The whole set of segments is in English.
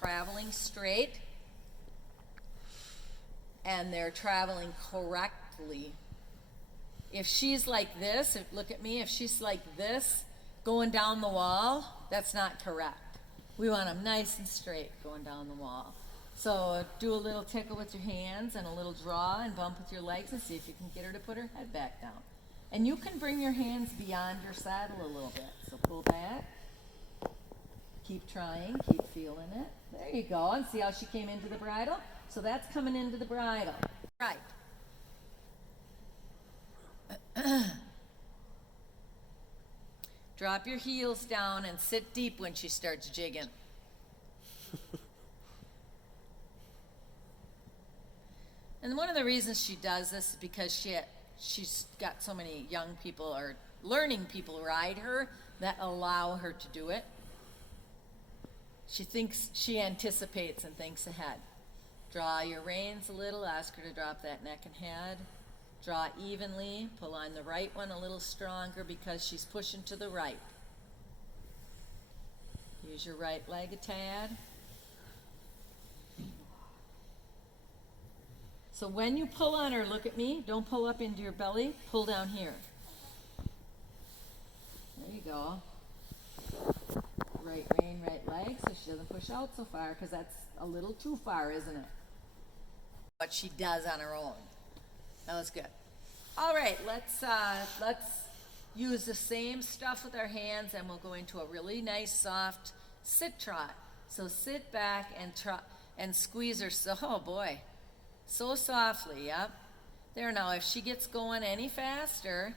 traveling straight and they're traveling correctly. If she's like this, look at me, if she's like this going down the wall, that's not correct. We want them nice and straight going down the wall. So do a little tickle with your hands and a little draw and bump with your legs and see if you can get her to put her head back down. And you can bring your hands beyond your saddle a little bit. So pull back. Keep trying, keep feeling it. There you go. And see how she came into the bridle? So that's coming into the bridle. Right. Drop your heels down and sit deep when she starts jigging. And one of the reasons she does this is because she's got so many young people or learning people ride her that allow her to do it. She anticipates and thinks ahead. Draw your reins a little, ask her to drop that neck and head. Draw evenly, pull on the right one a little stronger because she's pushing to the right. Use your right leg a tad. So when you pull on her, look at me, don't pull up into your belly, pull down here. There you go. Right rein, right leg, so she doesn't push out so far, because that's a little too far, isn't it? What she does on her own. That was good. All right, let's use the same stuff with our hands, and we'll go into a really nice, soft sit trot. So sit back and trot and squeeze her. So, oh boy, so softly. Yep. There now. If she gets going any faster,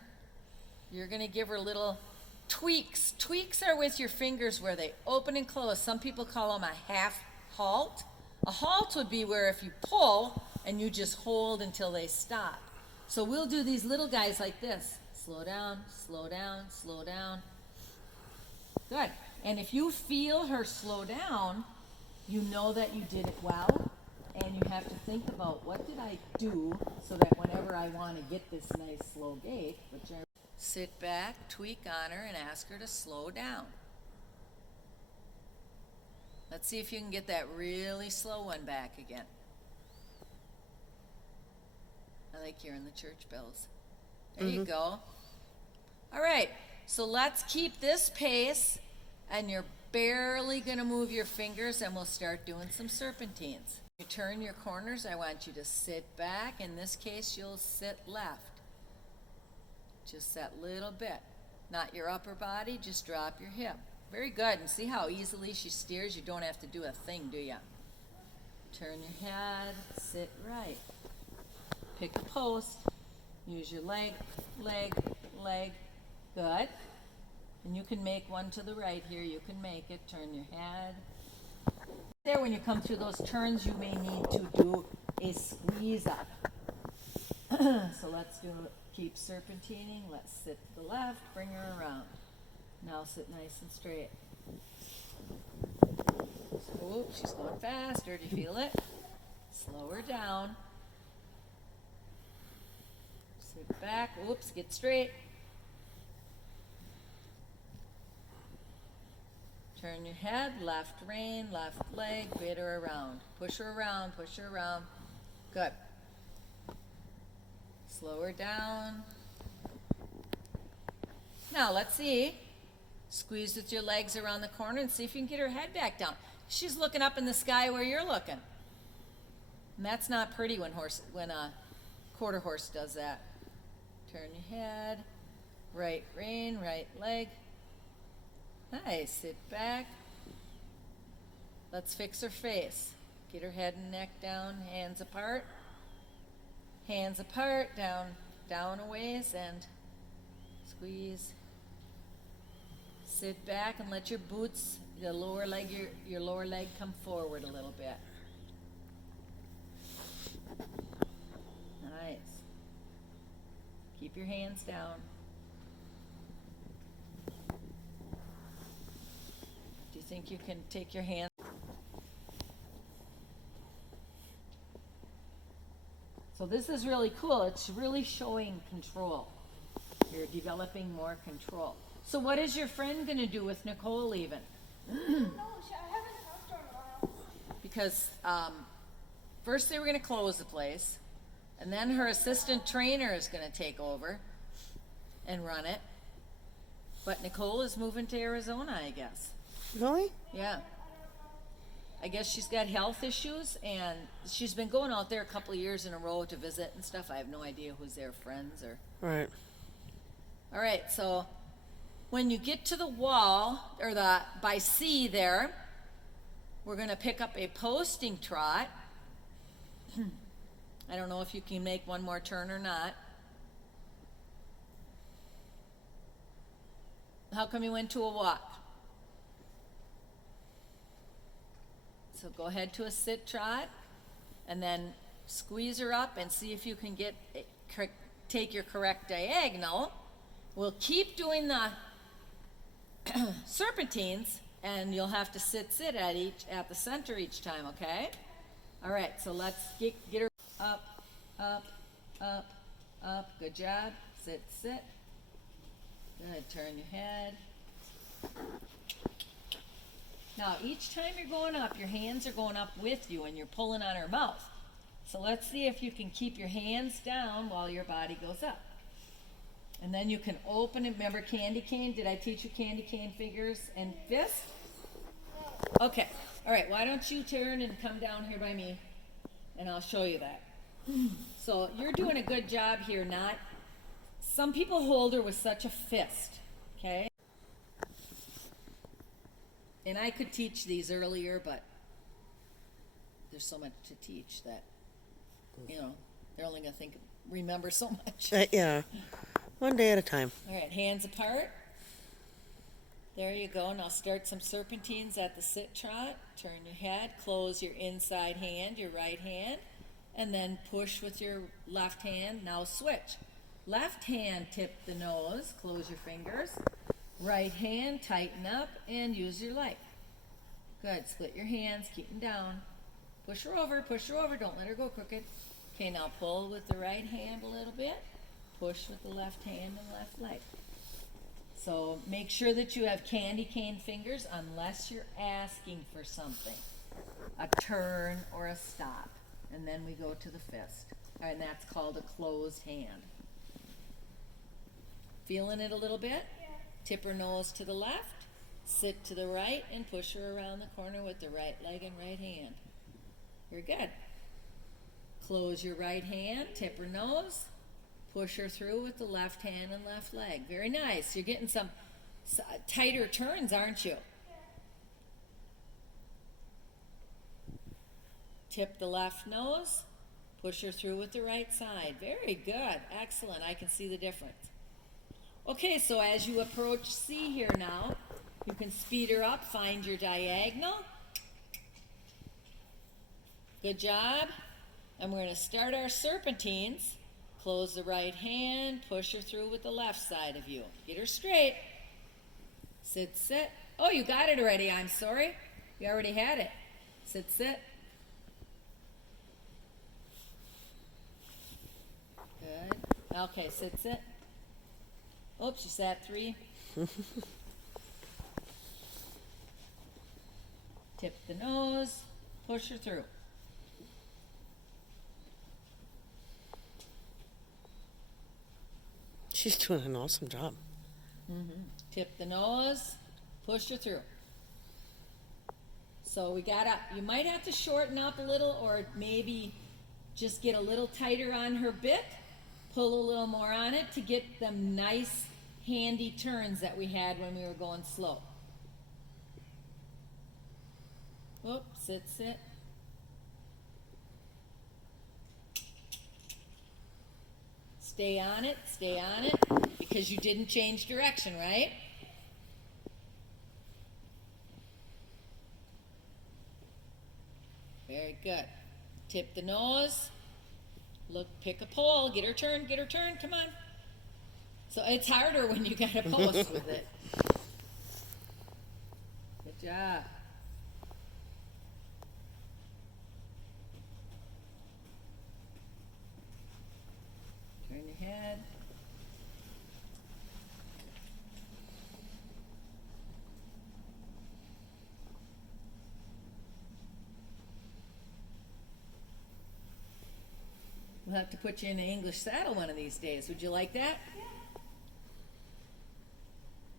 you're going to give her little tweaks. Tweaks are with your fingers where they open and close. Some people call them a half halt. A halt would be where if you pull and you just hold until they stop. So we'll do these little guys like this. Slow down, slow down, slow down. Good. And if you feel her slow down, you know that you did it well. And you have to think about, what did I do so that whenever I want to get this nice slow gait, sit back, tweak on her, and ask her to slow down. Let's see if you can get that really slow one back again. I like hearing the church bells. There you go. All right, so let's keep this pace, and you're barely going to move your fingers, and we'll start doing some serpentines. You turn your corners, I want you to sit back. In this case, you'll sit left. Just that little bit. Not your upper body, just drop your hip. Very good, and see how easily she steers? You don't have to do a thing, do you? Turn your head, sit right. Pick a post, use your leg, leg, leg. Good. And you can make one to the right here. You can make it. Turn your head. There, when you come through those turns, you may need to do a squeeze up. So let's keep serpentining. Let's sit to the left, bring her around. Now sit nice and straight. Oops, she's going faster. Do you feel it? Slow her down. Sit back. Oops, get straight. Turn your head, left rein, left leg, bid her around. Push her around, push her around. Good. Slow her down. Now let's see. Squeeze with your legs around the corner and see if you can get her head back down. She's looking up in the sky where you're looking. And that's not pretty when a quarter horse does that. Turn your head, right rein, right leg. Nice, sit back. Let's fix her face. Get her head and neck down, hands apart. Hands apart, down a ways, and squeeze. Sit back and let your boots, your lower leg come forward a little bit. Nice. Keep your hands down. Do you think you can take your hand? So this is really cool. It's really showing control. You're developing more control. So what is your friend going to do with Nicole even? No, I haven't talked to her in a while. because first they were going to close the place, and then her assistant trainer is going to take over and run it. But Nicole is moving to Arizona, I guess. Really? Yeah. I guess she's got health issues, and she's been going out there a couple of years in a row to visit and stuff. I have no idea who's their friends or. Right. All right, so when you get to the wall, or the by C there, we're going to pick up a posting trot. I don't know if you can make one more turn or not. How come you went to a walk? So go ahead to a sit trot, and then squeeze her up and see if you can get take your correct diagonal. We'll keep doing the serpentines, and you'll have to sit at the center each time, okay? All right, so let's get her up, up, up, up. Good job. Sit, sit. Good. Turn your head. Now, each time you're going up, your hands are going up with you, and you're pulling on her mouth. So let's see if you can keep your hands down while your body goes up. And then you can open it. Remember candy cane? Did I teach you candy cane fingers and fist? Okay. All right. Why don't you turn and come down here by me, and I'll show you that. So you're doing a good job here. Some people hold her with such a fist. Okay. And I could teach these earlier, but there's so much to teach that, they're only going to remember so much. Yeah. One day at a time. All right, hands apart. There you go. Now start some serpentines at the sit trot. Turn your head, close your inside hand, your right hand, and then push with your left hand. Now switch. Left hand, tip the nose, close your fingers. Right hand, tighten up, and use your light. Good. Split your hands, keep them down. Push her over, don't let her go crooked. Okay, now pull with the right hand a little bit. Push with the left hand and left leg. So make sure that you have candy cane fingers unless you're asking for something. A turn or a stop. And then we go to the fist. All right, and that's called a closed hand. Feeling it a little bit? Tip her nose to the left, sit to the right, and push her around the corner with the right leg and right hand. Very good. Close your right hand, tip her nose, push her through with the left hand and left leg. Very nice. You're getting some tighter turns, aren't you? Tip the left nose, push her through with the right side. Very good. Excellent. I can see the difference. Okay, so as you approach C here now, you can speed her up, find your diagonal. Good job. And we're going to start our serpentines. Close the right hand, push her through with the left side of you. Get her straight. Sit, sit. Oh, you got it already. I'm sorry. You already had it. Sit, sit. Good. Okay, sit, sit. Oops, you sat 3. Tip the nose, push her through. She's doing an awesome job. Tip the nose, push her through. So you might have to shorten up a little, or maybe just get a little tighter on her bit, pull a little more on it to get them nice, handy turns that we had when we were going slow. Whoop, sit, sit. Stay on it, because you didn't change direction, right? Very good. Tip the nose. Look, pick a pole, get her turn, come on. So it's harder when you got a post with it. Good job. Turn your head. We'll have to put you in an English saddle one of these days. Would you like that?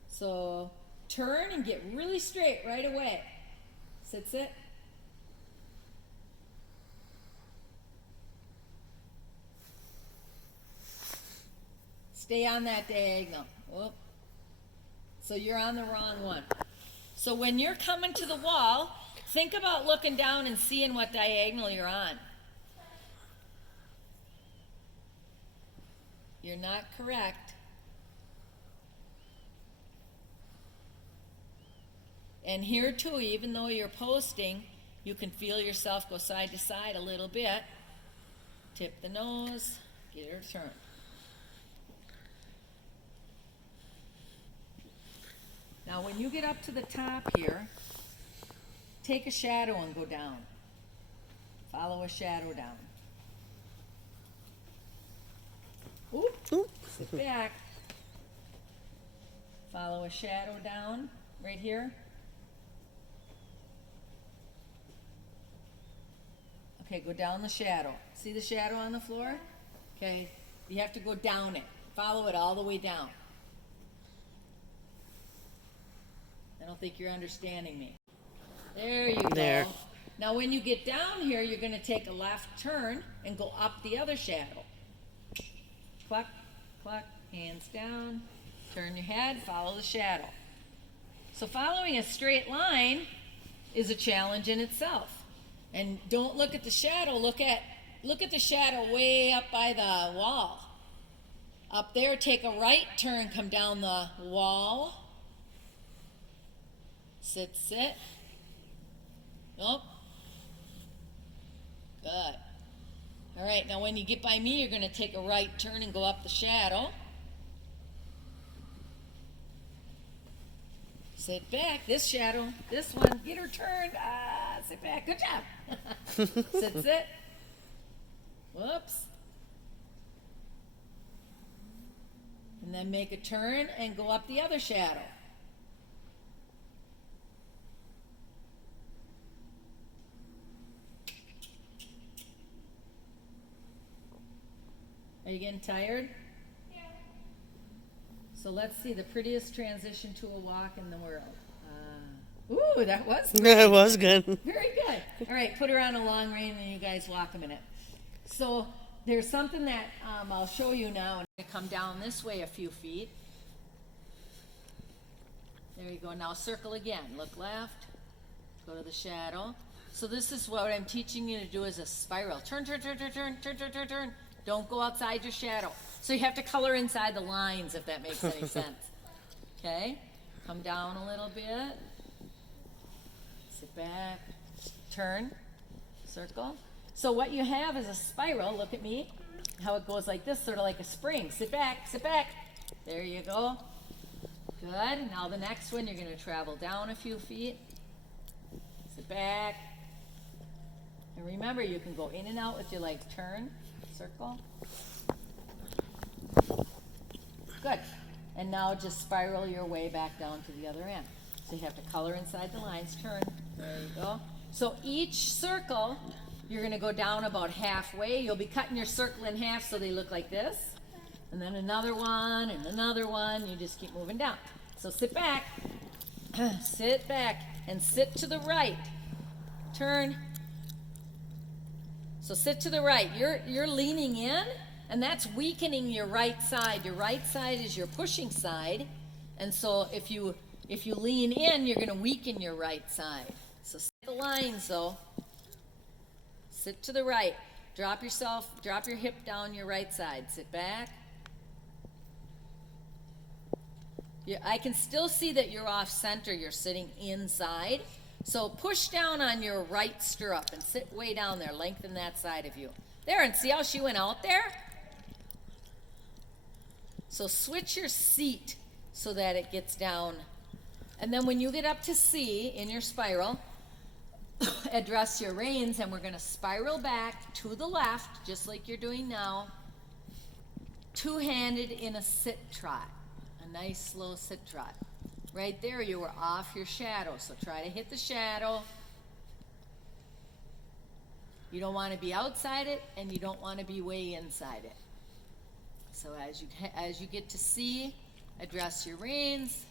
So turn and get really straight right away. Sit, sit. Stay on that diagonal. Whoop. So you're on the wrong one. So when you're coming to the wall, think about looking down and seeing what diagonal you're on. You're not correct. And here too, even though you're posting, you can feel yourself go side to side a little bit. Tip the nose, get her turned. Now when you get up to the top here, take a shadow and go down. Follow a shadow down. Oop, Oop. sit back. Follow a shadow down right here. Okay, go down the shadow. See the shadow on the floor? Okay, you have to go down it. Follow it all the way down. I don't think you're understanding me. There you There. go. Now when you get down here, you're going to take a left turn and go up the other shadow. Cluck, cluck, hands down. Turn your head, follow the shadow. So following a straight line is a challenge in itself. And don't look at the shadow, look at the shadow way up by the wall. Up there, take a right turn, come down the wall. Sit, sit. Nope. Good. All right, now when you get by me, you're going to take a right turn and go up the shadow. Sit back. This shadow, this one, get her turned. Ah, sit back. Good job. Sit, sit. Whoops. And then make a turn and go up the other shadow. Are you getting tired? Yeah. So let's see the prettiest transition to a walk in the world. Ooh, that was pretty. That was good. Very good. All right, put her on a long rein and you guys walk a minute. So there's something that I'll show you now. I'm going to come down this way a few feet. There you go. Now circle again. Look left. Go to the shadow. So this is what I'm teaching you to do is a spiral. Turn, turn, turn, turn, turn, turn, turn, turn, turn. Don't go outside your shadow. So you have to color inside the lines if that makes any sense. Okay? Come down a little bit. Sit back. Turn. Circle. So what you have is a spiral. Look at me. How it goes like this, sort of like a spring. Sit back. Sit back. There you go. Good. Now the next one, you're going to travel down a few feet. Sit back. And remember, you can go in and out with your legs. Turn. Circle. Good. And now just spiral your way back down to the other end. So you have to color inside the lines. Turn. There you go. So each circle, you're going to go down about halfway. You'll be cutting your circle in half so they look like this. And then another one and another one. You just keep moving down. So sit back. Sit back and sit to the right. Turn. So sit to the right. You're leaning in, and that's weakening your right side. Your right side is your pushing side, and so if you lean in, you're going to weaken your right side. So sit the lines though. Sit to the right. Drop your hip down your right side. Sit back. I can still see that you're off center. You're sitting inside. So push down on your right stirrup and sit way down there. Lengthen that side of you. There, and see how she went out there? So switch your seat so that it gets down. And then when you get up to C in your spiral, address your reins, and we're going to spiral back to the left, just like you're doing now, two-handed in a sit trot, a nice slow sit trot. Right there, you were off your shadow, so try to hit the shadow. You don't want to be outside it, and you don't want to be way inside it. So as you get to C, address your reins,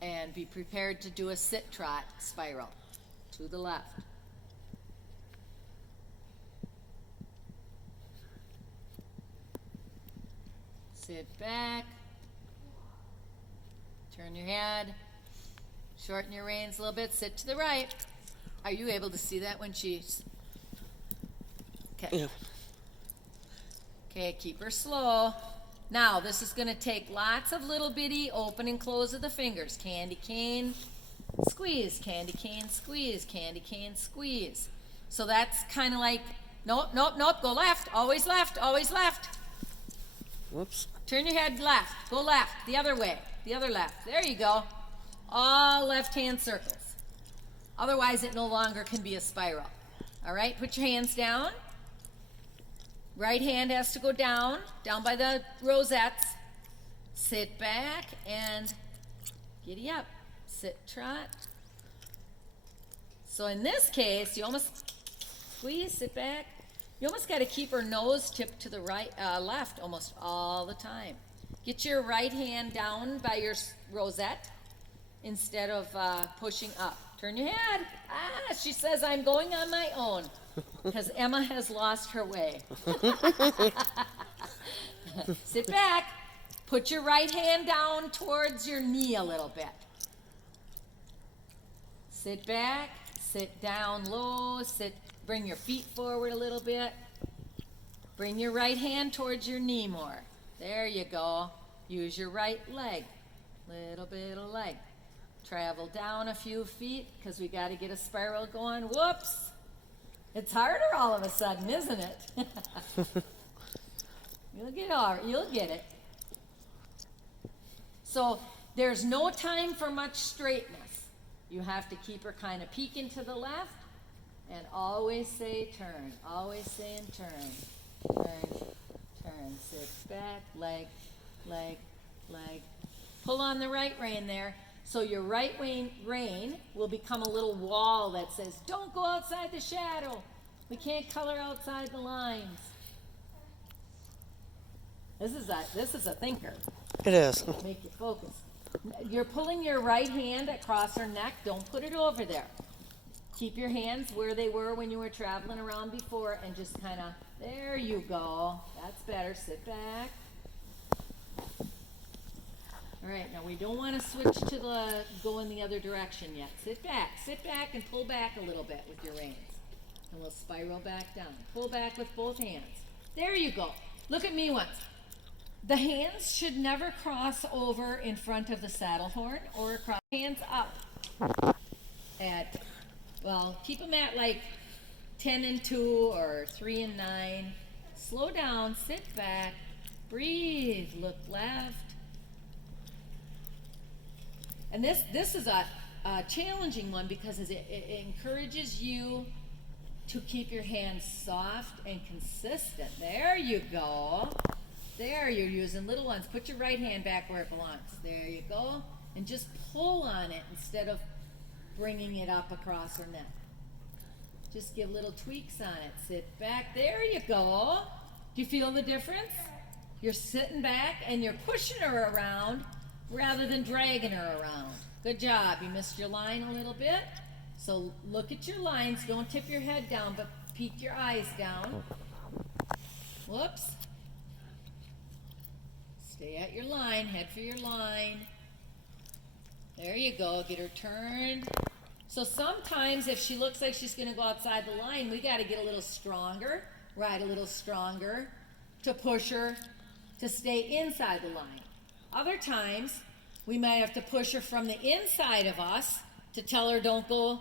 and be prepared to do a sit trot spiral to the left. Sit back, turn your head, shorten your reins a little bit, sit to the right. Are you able to see that when she's, okay. Yeah. Okay, keep her slow. Now, this is gonna take lots of little bitty open and close of the fingers. Candy cane, squeeze, candy cane, squeeze, candy cane, squeeze. So that's kind of like, nope, nope, nope, go left, always left, always left. Whoops. Turn your head left, go left, the other way, the other left. There you go. All left-hand circles. Otherwise, it no longer can be a spiral. All right, put your hands down. Right hand has to go down by the rosettes. Sit back and giddy up. Sit, trot. So in this case, you almost squeeze, sit back. You almost got to keep her nose tipped to the right, left almost all the time. Get your right hand down by your rosette instead of pushing up. Turn your head. Ah, she says, I'm going on my own because Emma has lost her way. Sit back. Put your right hand down towards your knee a little bit. Sit back. Sit down low. Bring your feet forward a little bit. Bring your right hand towards your knee more. There you go. Use your right leg. Little bit of leg. Travel down a few feet because we got to get a spiral going. Whoops. It's harder all of a sudden, isn't it? You'll get it. So there's no time for much straightness. You have to keep her kind of peeking to the left and always say turn. Always saying turn. Turn, turn. Sit back, leg, leg, leg. Pull on the right rein there. So your right rein will become a little wall that says, don't go outside the shadow. We can't color outside the lines. This is a thinker. It is. Make you focus. You're pulling your right hand across her neck. Don't put it over there. Keep your hands where they were when you were traveling around before and just kind of, there you go. That's better. Sit back. All right, now we don't want to switch to go in the other direction yet. Sit back and pull back a little bit with your reins. And we'll spiral back down. Pull back with both hands. There you go. Look at me once. The hands should never cross over in front of the saddle horn or across. Hands up. Keep them at like 10 and 2 or 3 and 9. Slow down, sit back, breathe, look left. And this is a challenging one because it encourages you to keep your hands soft and consistent. There you go. There, you're using little ones. Put your right hand back where it belongs. There you go. And just pull on it instead of bringing it up across her neck. Just give little tweaks on it. Sit back. There you go. Do you feel the difference? You're sitting back and you're pushing her around rather than dragging her around. Good job. You missed your line a little bit. So look at your lines. Don't tip your head down, but peek your eyes down. Whoops. Stay at your line. Head for your line. There you go. Get her turned. So sometimes if she looks like she's going to go outside the line, we got to get a little stronger, ride a little stronger to push her to stay inside the line. Other times, we might have to push her from the inside of us to tell her don't go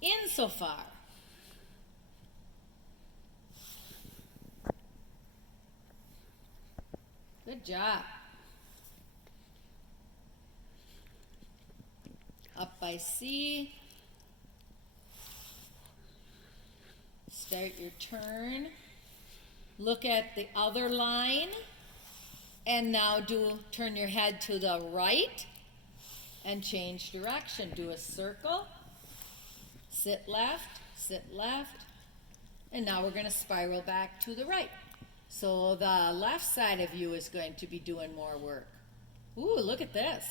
in so far. Good job. Up by C. Start your turn. Look at the other line. And now turn your head to the right and change direction. Do a circle. Sit left, sit left. And now we're gonna spiral back to the right. So the left side of you is going to be doing more work. Ooh, look at this.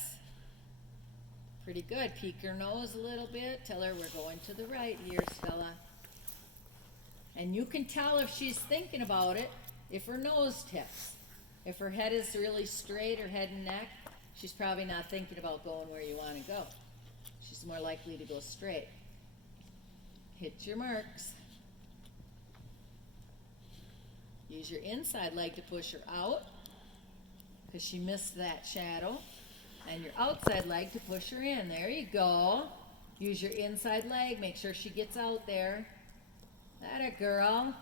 Pretty good. Peek her nose a little bit. Tell her we're going to the right here, Stella. And you can tell if she's thinking about it if her nose tips. If her head is really straight, her head and neck, she's probably not thinking about going where you want to go. She's more likely to go straight. Hit your marks. Use your inside leg to push her out because she missed that shadow. And your outside leg to push her in. There you go. Use your inside leg. Make sure she gets out there. That a girl.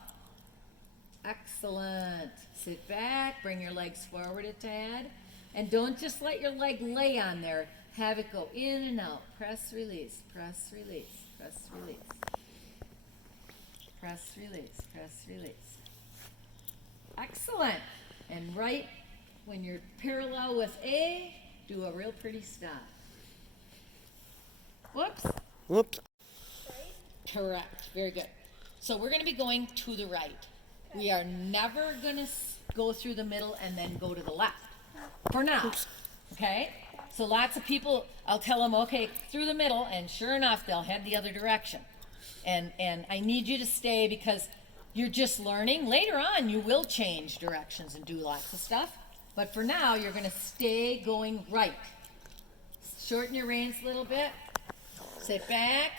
Excellent. Sit back. Bring your legs forward a tad. And don't just let your leg lay on there. Have it go in and out. Press, release. Press, release. Press, release. Press, release. Press, release. Excellent. And right when you're parallel with A, do a real pretty stop. Whoops. Whoops. Correct. Very good. So we're going to be going to the right. We are never going to go through the middle and then go to the left. For now. Okay? So lots of people, I'll tell them, okay, through the middle, and sure enough, they'll head the other direction. And I need you to stay because you're just learning. Later on, you will change directions and do lots of stuff. But for now, you're going to stay going right. Shorten your reins a little bit. Sit back.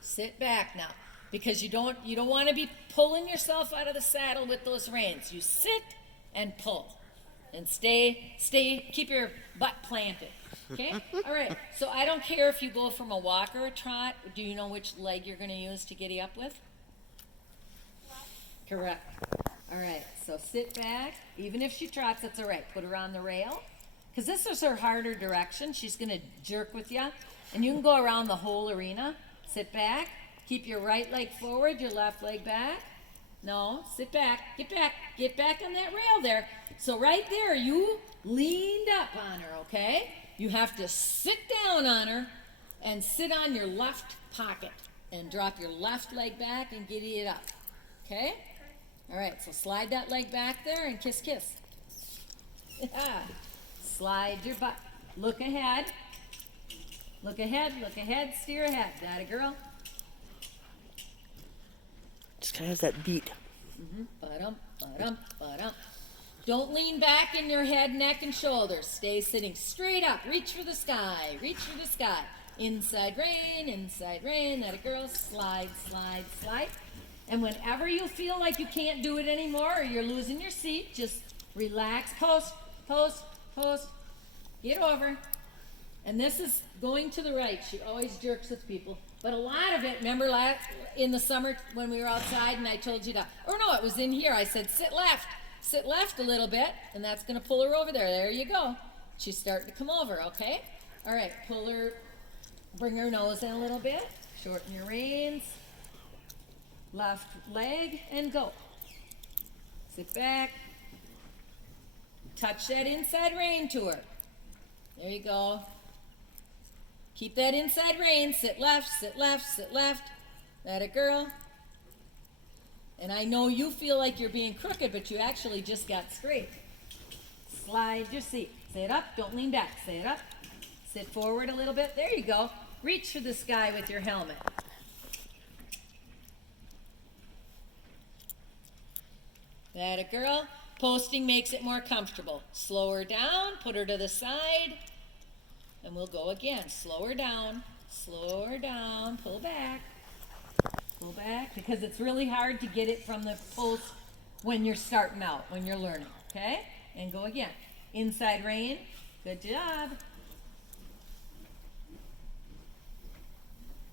Sit back now. Because you don't want to be pulling yourself out of the saddle with those reins. You sit and pull. And stay, keep your butt planted. Okay? All right. So I don't care if you go from a walk or a trot. Do you know which leg you're going to use to giddy up with? Correct. All right, so sit back. Even if she trots, that's all right. Put her on the rail. Because this is her harder direction. She's going to jerk with you. And you can go around the whole arena. Sit back. Keep your right leg forward, your left leg back. No, sit back. Get back. Get back on that rail there. So right there, you leaned up on her, okay? You have to sit down on her and sit on your left pocket. And drop your left leg back and giddy it up. Okay? All right, so slide that leg back there and kiss, kiss. Slide your butt. Look ahead. Look ahead, look ahead, steer ahead. That a girl? Just kind of has that beat. Ba-dum, ba-dum, ba-dum. Don't lean back in your head, neck, and shoulders. Stay sitting straight up. Reach for the sky. Reach for the sky. Inside rein, that a girl. Slide, slide, slide. And whenever you feel like you can't do it anymore or you're losing your seat, just relax, post, post, post, get over. And this is going to the right. She always jerks with people. But a lot of it, remember in the summer when we were outside and I told you to, or no, it was in here. I said, sit left a little bit, and that's going to pull her over there. There you go. She's starting to come over, okay? All right, pull her, bring her nose in a little bit, shorten your reins. Left leg and go. Sit back. Touch that inside rein to her. There you go. Keep that inside rein. Sit left, sit left, sit left. That a girl. And I know you feel like you're being crooked, but you actually just got straight. Slide your seat. Sit up. Don't lean back. Sit up. Sit forward a little bit. There you go. Reach for the sky with your helmet. That a girl. Posting makes it more comfortable. Slow her down, put her to the side, and we'll go again. Slow her down, pull back, because it's really hard to get it from the post when you're starting out, when you're learning, okay? And go again. Inside rein, good job.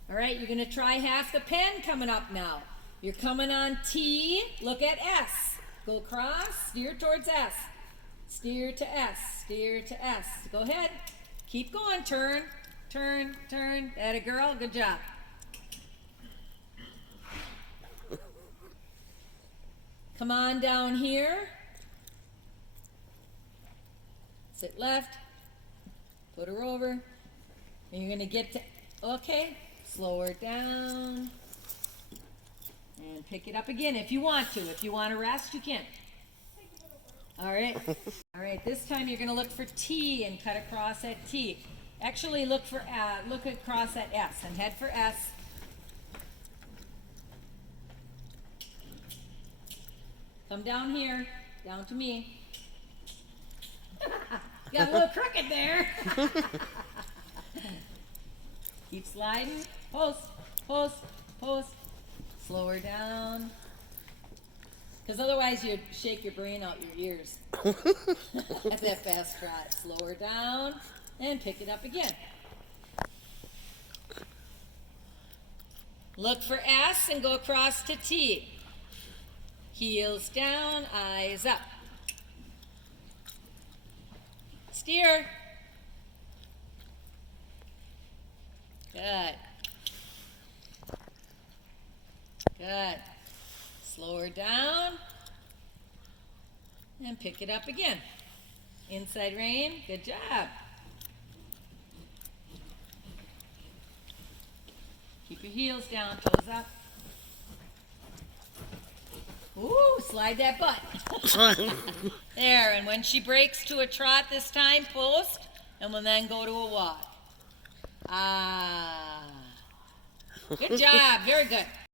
All right, you're gonna try half the pen coming up now. You're coming on T, look at S. Go across, steer towards S. Steer to S, steer to S. Go ahead. Keep going, turn, turn, turn. That a girl, good job. Come on down here. Sit left. Put her over. And you're gonna get to, okay. Slow her down. And pick it up again if you want to. If you want to rest, you can. All right. All right. This time you're going to look for T and cut across at T. Actually, look across at S and head for S. Come down here, down to me. Got a little crooked there. Keep sliding. Post, post, post. Slow her down. Because otherwise you'd shake your brain out your ears. At that fast trot. Slow her down and pick it up again. Look for S and go across to T. Heels down, eyes up. Steer. Good. Good. Slow her down and pick it up again. Inside rein, good job. Keep your heels down, toes up. Ooh, slide that butt. There, and when she breaks to a trot this time, post, and we'll then go to a walk. Ah. Good job, very good.